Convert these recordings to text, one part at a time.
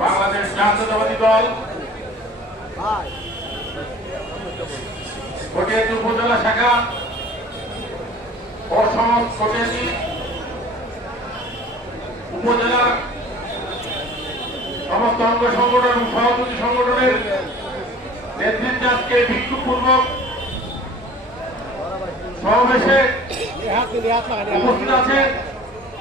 বাংলাদেশ জাতীয়তাবাদী দল। কটিয়াদি উপজেলা শাখা অসম কটিয়াদি উপজেলার সমস্ত অঙ্গ সংগঠন সভাপতি সংগঠনের নেতৃত্বে আজকে বিক্ষোভপূর্বক সমাবেশে উপস্থিত আছেন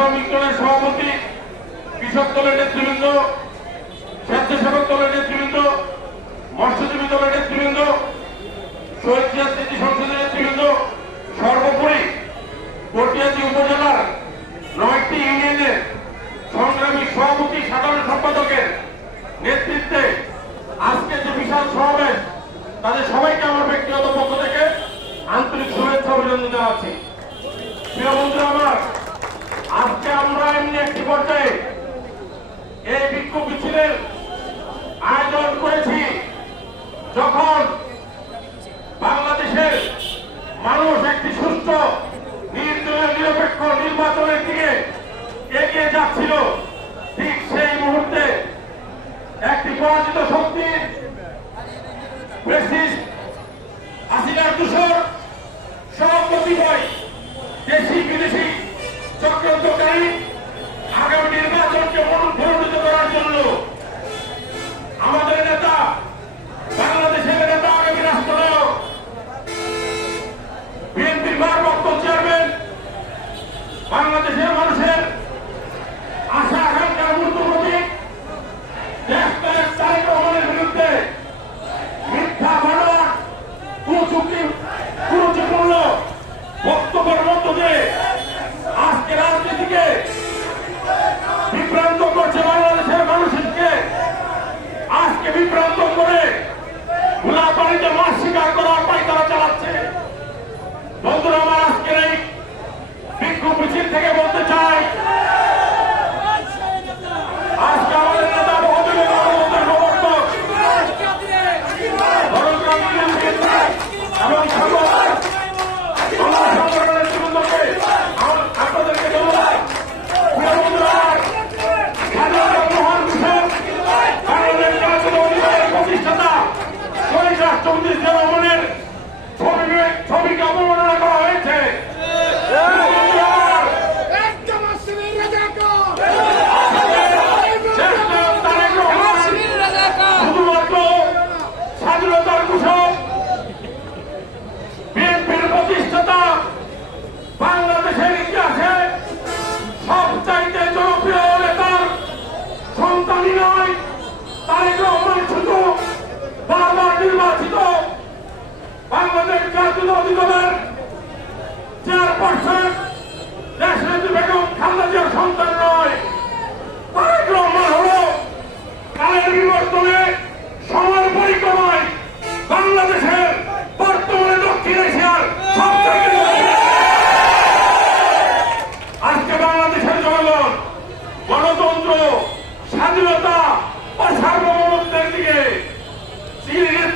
শ্রমিক দলের সভাপতি, কৃষক দলের নেতৃবৃন্দ, স্বেচ্ছাসেবক দলের নেতৃবৃন্দ, মৎস্যজীবী দলের নেতৃবৃন্দ সংসদের নেতৃবৃন্দ, সর্বোপরি কটিয়াদি উপজেলার নয়টি ইউনিয়নের সংগ্রামী সভাপতি, সাধারণ সম্পাদকের নেতৃত্বে আজকে যে বিশাল সমাবেশ, তাদের সবাইকে আমার ব্যক্তিগত পক্ষ থেকে আন্তরিক শুভেচ্ছা অভিনন্দন জানাচ্ছি। প্রিয় বন্ধুরা আমার আজকে আমরা এমনি একটি পর্যায়ে এই বিক্ষোভ মিছিলের আয়োজন করেছি যখন বাংলাদেশের মানুষ একটি সুস্থ নির্দলীয়, নিরপেক্ষ নির্বাচনের দিকে এগিয়ে যাচ্ছিল, ঠিক সেই মুহূর্তে একটি পরাজিত শক্তি ব্রেসিস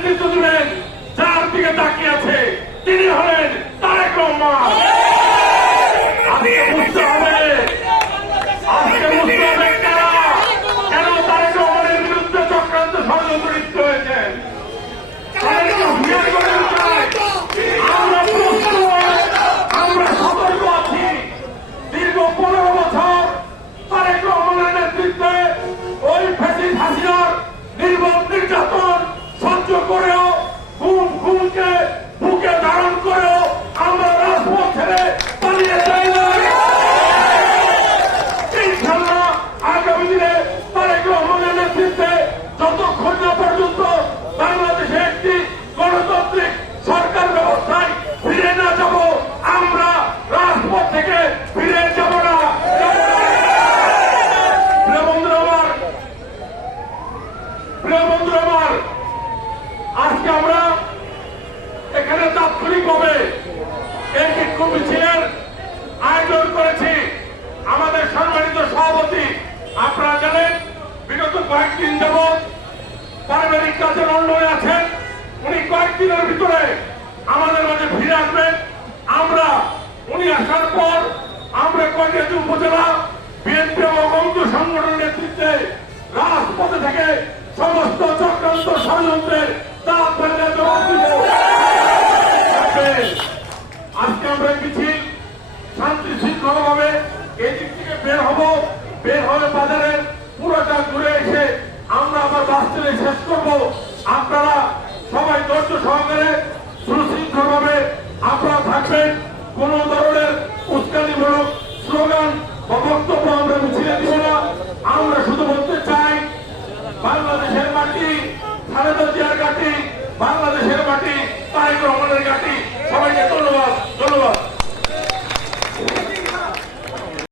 নেতৃত্ব দেবেন যার দিকে তাকিয়ে আছে তিনি হলেন তারেক রহমান। আজকে বুঝতে হবে আপনারা জানেন, বিগত কয়েকদিন যাব পারিবারিক কাজে লন্ডনে আছেন। উনি কয়েকদিনের ভিতরে আমাদের মাঝে ফিরে আসবেন। আমরা উনি আসার পর আমরা কয়েকটি উপজেলা বিএনপি এবং বন্ধু সংগঠনের নেতৃত্বে রাজপথে থেকে সমস্ত চক্রান্ত ষড়যন্ত্রের তাপ আজকে আমরা মিছিল শান্তি শৃঙ্খলাভাবে এই দিক থেকে বের হব। করব আপনার